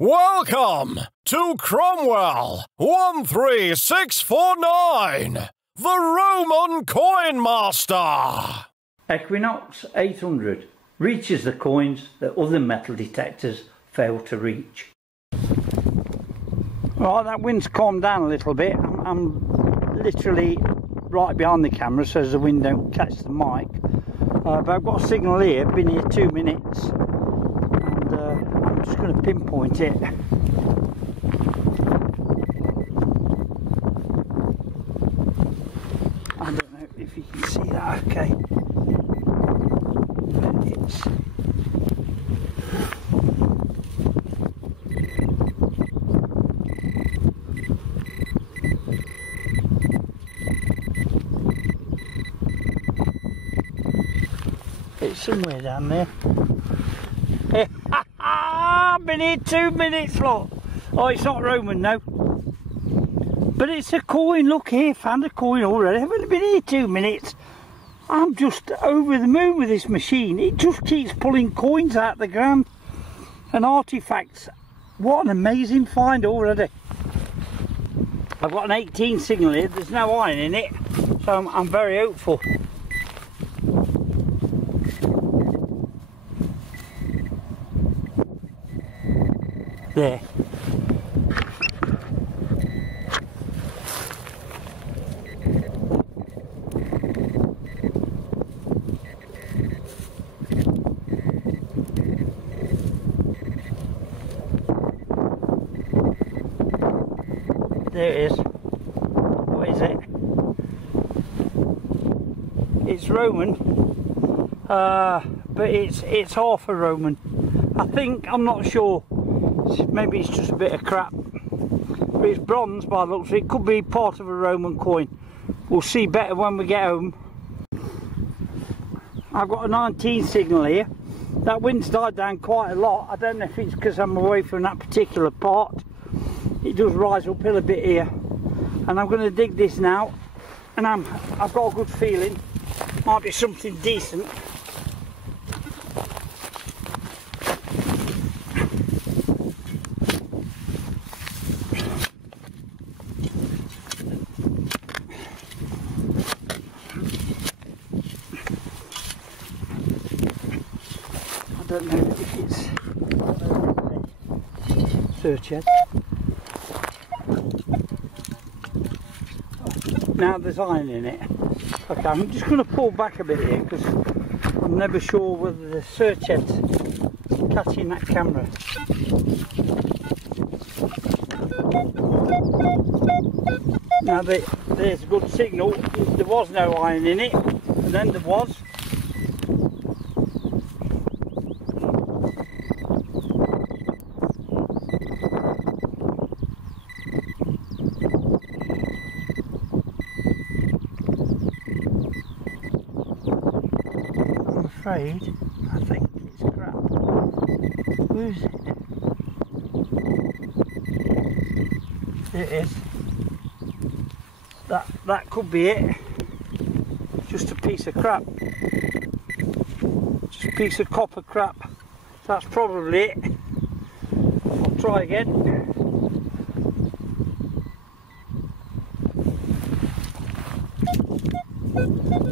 Welcome to Cromwell 13649, the Roman Coin Master. Equinox 800 reaches the coins that other metal detectors fail to reach. Right, that wind's calmed down a little bit. I'm literally right behind the camera so the wind don't catch the mic. But I've got a signal here, been here 2 minutes, and I'm just going to pinpoint it. I don't know if you can see that, okay. It's somewhere down there. I've been here 2 minutes, look. Oh, it's not Roman, no. But it's a coin, look here, found a coin already. I've only been here 2 minutes. I'm just over the moon with this machine. It just keeps pulling coins out of the ground and artifacts. What an amazing find already. I've got an 18 signal here, there's no iron in it, so I'm very hopeful. There. There it is. What is it? It's Roman, but it's half a Roman. I think, I'm not sure. Maybe it's just a bit of crap. But it's bronze by the looks of it. It could be part of a Roman coin. We'll see better when we get home. I've got a 19 signal here. That wind's died down quite a lot. I don't know if it's because I'm away from that particular part. It does rise uphill a bit here. And I'm going to dig this now. And I've got a good feeling. Might be something decent. I don't know if it's search yet. Now there's iron in it. Okay, I'm just going to pull back a bit here because I'm never sure whether the search head's catching that camera. Now there's a good signal. There was no iron in it, and then there was. I think it's crap. Where is it? There it is. That could be it. Just a piece of crap. Just a piece of copper crap. That's probably it. I'll try again.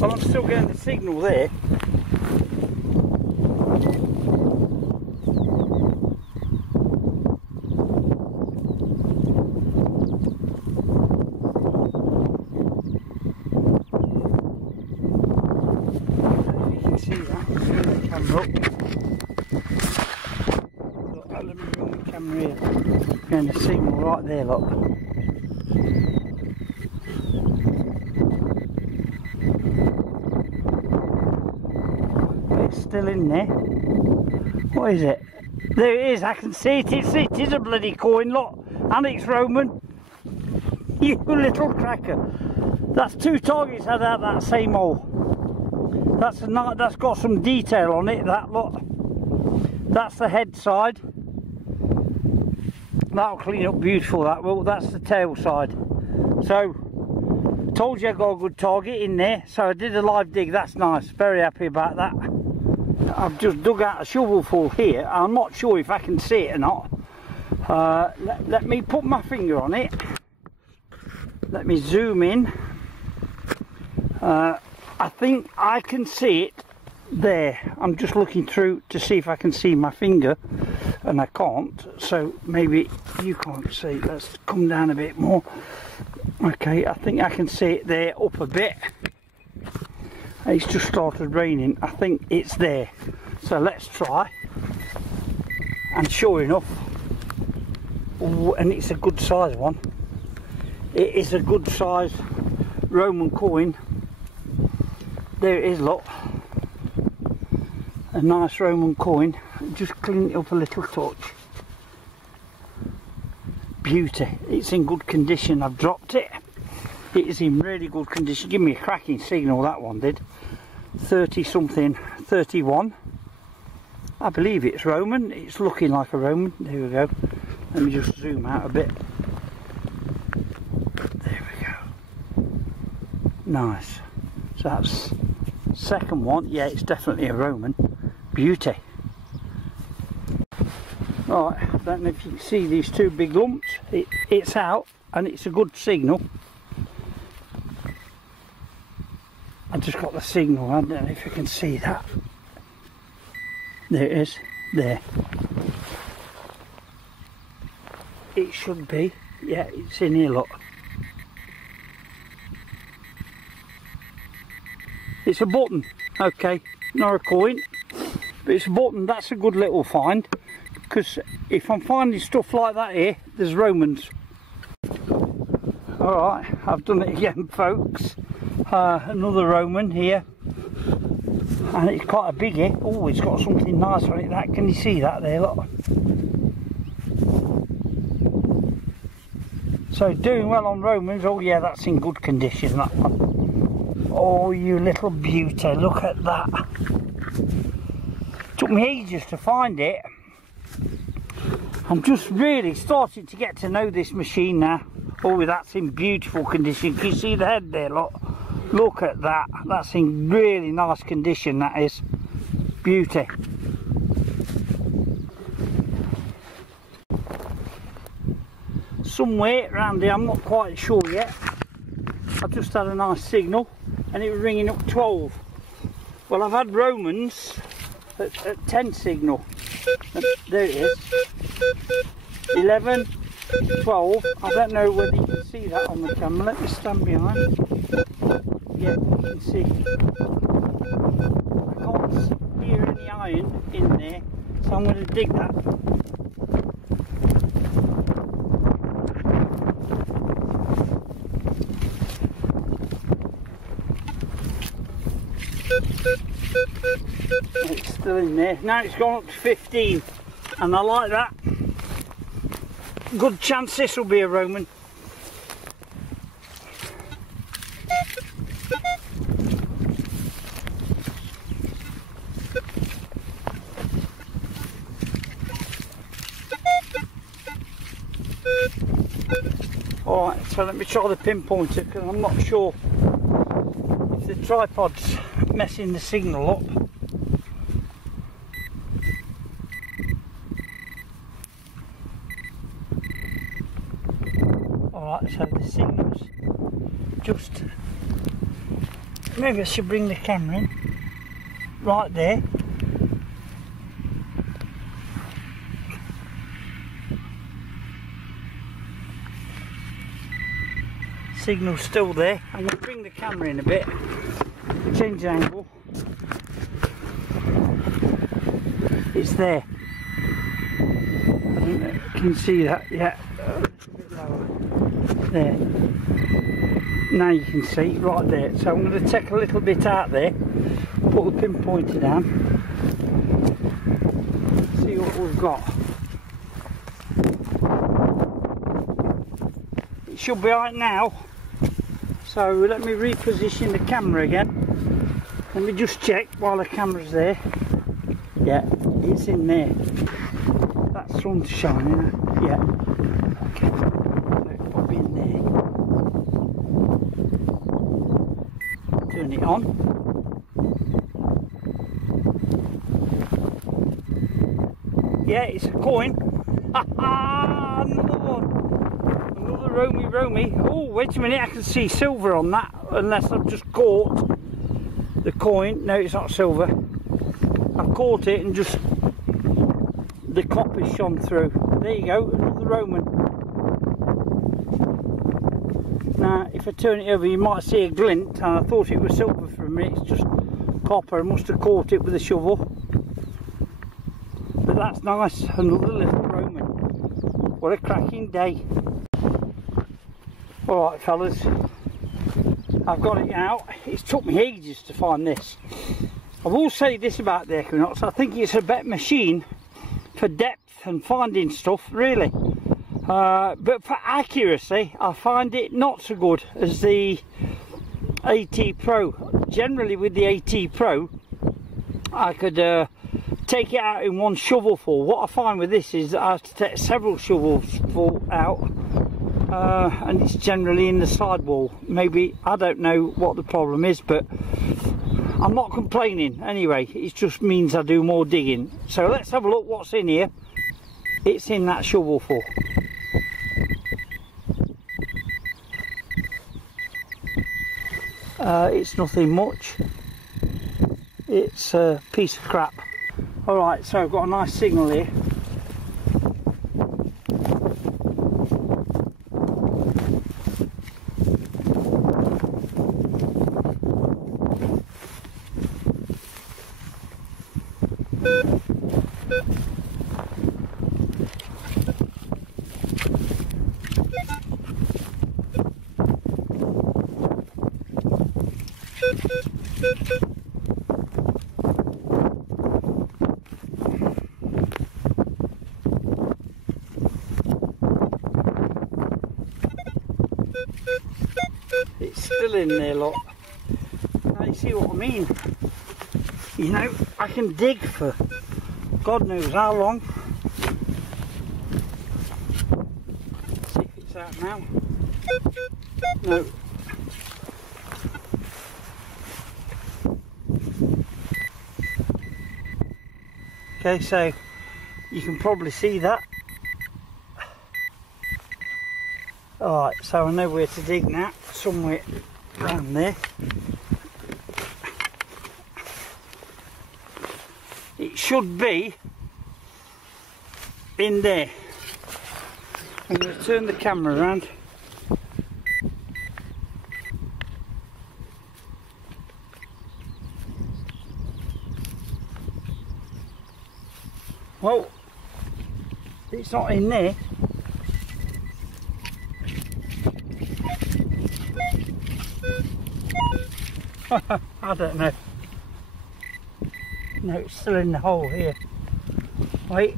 Well, I'm still getting the signal there. See that? Bring the camera up. Look, let me bring the camera here. And the signal right there, look. But it's still in there. What is it? There it is, I can see it. It is a bloody coin, look. And it's Roman. You little cracker. That's 2 targets had out that same hole. That's got some detail on it, that look. That's the head side. That'll clean up beautiful, that will. That's the tail side. So, told you I got a good target in there, so I did a live dig. That's nice, very happy about that. I've just dug out a shovelful here. I'm not sure if I can see it or not, Let me put my finger on it. Let me zoom in. I think I can see it there. I'm just looking through to see if I can see my finger, and I can't, so maybe you can't see. Let's come down a bit more. Okay, I think I can see it there up a bit. It's just started raining. I think it's there, so let's try. And sure enough, and it's a good size one. It is a good size Roman coin. There it is, look. A nice Roman coin. Just clean it up a little touch. Beauty. It's in good condition. I've dropped it. It is in really good condition. Give me a cracking signal, that one did. 30 something, 31. I believe it's Roman. It's looking like a Roman. There we go. Let me just zoom out a bit. There we go. Nice. So that's second one. Yeah, it's definitely a Roman. Beauty. Right, I don't know if you can see these two big lumps. It's out and it's a good signal. I just got the signal. I don't know if you can see that. There it is. There. It should be. Yeah, it's in here, look. It's a button, okay, not a coin, but it's a button. That's a good little find, because if I'm finding stuff like that here, there's Romans. Alright, I've done it again, folks. Another Roman here, and it's quite a biggie. Oh, it's got something nice on it. That, can you see that there, look? So doing well on Romans. Oh yeah, that's in good condition, that one. Oh, you little beauty, look at that. Took me ages to find it. I'm just really starting to get to know this machine now. Oh, that's in beautiful condition. Can you see the head there, look? Look at that. That's in really nice condition, that is. Beauty. Somewhere around here, I'm not quite sure yet. I've just had a nice signal and it was ringing up 12. Well, I've had Romans at 10 signal. And there it is. 11, 12. I don't know whether you can see that on the camera. Let me stand behind. Yeah, you can see. I can't hear any iron in there, so I'm going to dig that. It's still in there. Now it's gone up to 15, and I like that. Good chance this will be a Roman. Alright, so let me try the pinpointer, because I'm not sure if the tripod's messing the signal up. Alright, so the signal's just... Maybe I should bring the camera in. Right there. Signal's still there. I'm going to bring the camera in a bit, change the angle. It's there. I don't know, can you see that? Yeah, a little bit lower. There. Now you can see right there. So I'm going to take a little bit out there, put the pinpointer down, see what we've got. It should be right now. So let me reposition the camera again. Let me just check while the camera's there. Yeah, it's in there. That sun's shining. Yeah. Okay. Let's pop it in there. Turn it on. Yeah, it's a coin. Ha ha! roamy. Oh, wait a minute, I can see silver on that, unless I've just caught the coin. No, it's not silver. I've caught it and just the copper shone through. There you go, another Roman. Now, if I turn it over, you might see a glint, and I thought it was silver for a minute. It's just copper. I must have caught it with a shovel. But that's nice, another little Roman. What a cracking day. Alright fellas, I've got it out. It's took me ages to find this. I will say this about the Equinox, I think it's a better machine for depth and finding stuff, really. But for accuracy, I find it not so good as the AT Pro. Generally with the AT Pro, I could take it out in one shovelful. What I find with this is that I have to take several shovels full out. And it's generally in the sidewall. Maybe, I don't know what the problem is, but I'm not complaining anyway. It just means I do more digging. So let's have a look what's in here. It's in that shovelful. It's nothing much. It's a piece of crap. Alright, so I've got a nice signal here. It's still in there, look. Now you see what I mean. You know, I can dig for God knows how long. See if it's out now. No. Okay, so you can probably see that. Alright, so I know where to dig now, somewhere around there. It should be in there. I'm going to turn the camera around. Well, it's not in there. I don't know. No, it's still in the hole here. Wait.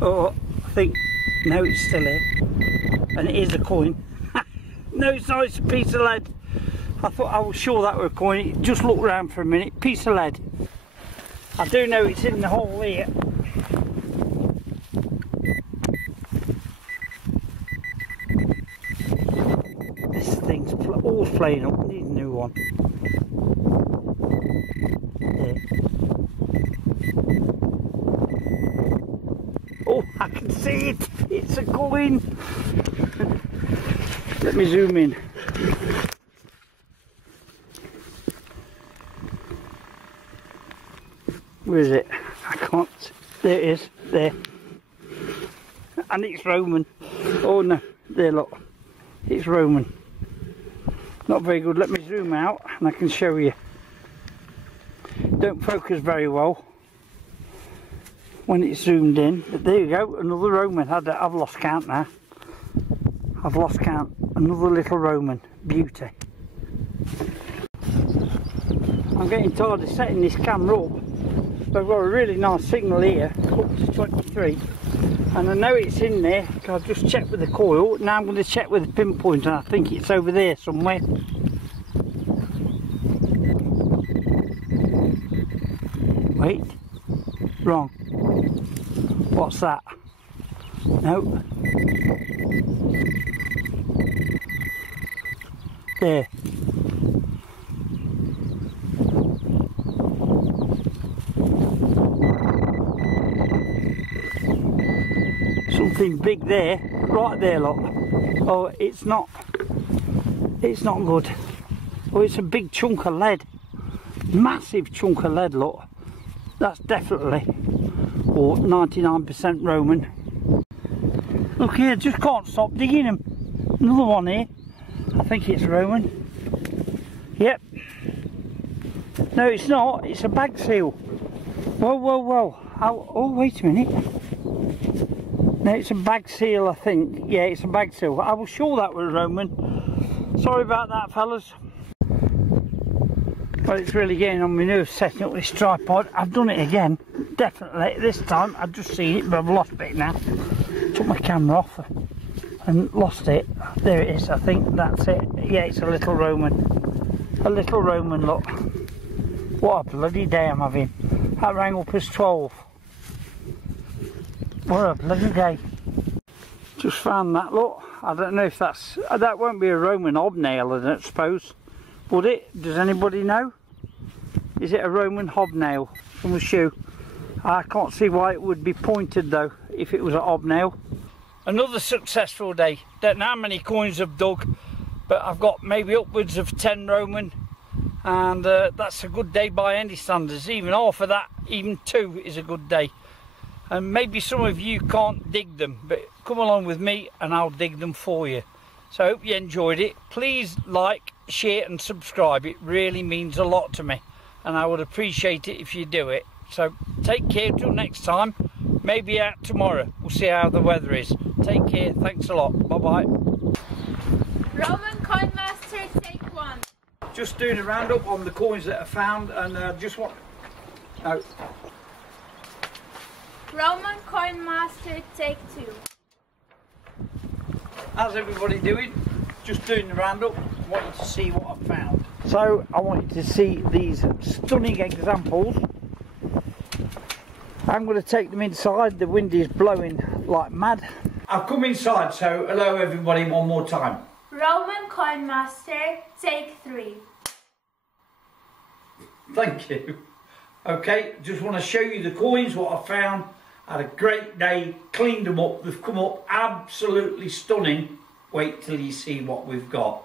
Oh, I think, no, it's still here. And it is a coin. No, it's not, it's a piece of lead. I thought I was sure that were a coin. Just look around for a minute. Piece of lead. I do know it's in the hole here. This thing's always playing up. Need a new one. There. Oh, I can see it. It's a coin. Let me zoom in. Where is it? I can't. There it is. There. And it's Roman. Oh no. There, look. It's Roman. Not very good. Let me zoom out and I can show you. Don't focus very well when it's zoomed in. But there you go. Another Roman. I've lost count now. I've lost count. Another little Roman. Beauty. I'm getting tired of setting this camera up. But I've got a really nice signal here, up to 23. And I know it's in there, because I've just checked with the coil. Now I'm going to check with the pinpoint, and I think it's over there somewhere. Wait. Wrong. What's that? No. There. something big there, right there, look. Oh, it's not good. Oh, it's a big chunk of lead, massive chunk of lead, look. That's definitely, or 99% Roman. Look here, just can't stop digging them. Another one here, I think it's Roman. Yep. No, it's not, it's a bag seal. Whoa, whoa, whoa. Oh, wait a minute. No, it's a bag seal, I think. Yeah, it's a bag seal. I was sure that was Roman. Sorry about that, fellas. Well, it's really getting on my nerves setting up this tripod. I've done it again, definitely. This time I've just seen it, but I've lost it now. Took my camera off and lost it. There it is, I think that's it. Yeah, it's a little Roman. A little Roman, look. What a bloody day I'm having. That rang up as 12. What a bloody day. Just found that, look. I don't know if that won't be a Roman hobnail, I don't suppose. Would it? Does anybody know? Is it a Roman hobnail from a shoe? I can't see why it would be pointed though, if it was a hobnail. Another successful day. Don't know how many coins I've dug, but I've got maybe upwards of 10 Roman, and that's a good day by any standards. Even half of that, even 2 is a good day. And maybe some of you can't dig them, but come along with me and I'll dig them for you. So I hope you enjoyed it. Please like, share and subscribe. It really means a lot to me, and I would appreciate it if you do it. So take care till next time. Maybe out tomorrow. We'll see how the weather is. Take care. Thanks a lot. Bye bye. Roman Coin Master, take 1. Just doing a roundup on the coins that I found, and just want. No. Roman Coin Master, take 2. How's everybody doing? Just doing the roundup. I want you to see what I found. So I want you to see these stunning examples. I'm going to take them inside. The wind is blowing like mad. I've come inside, so hello everybody one more time. Roman Coin Master, take 3. Thank you. Okay, just want to show you the coins, what I found. Had a great day, cleaned them up. They've come up absolutely stunning. Wait till you see what we've got.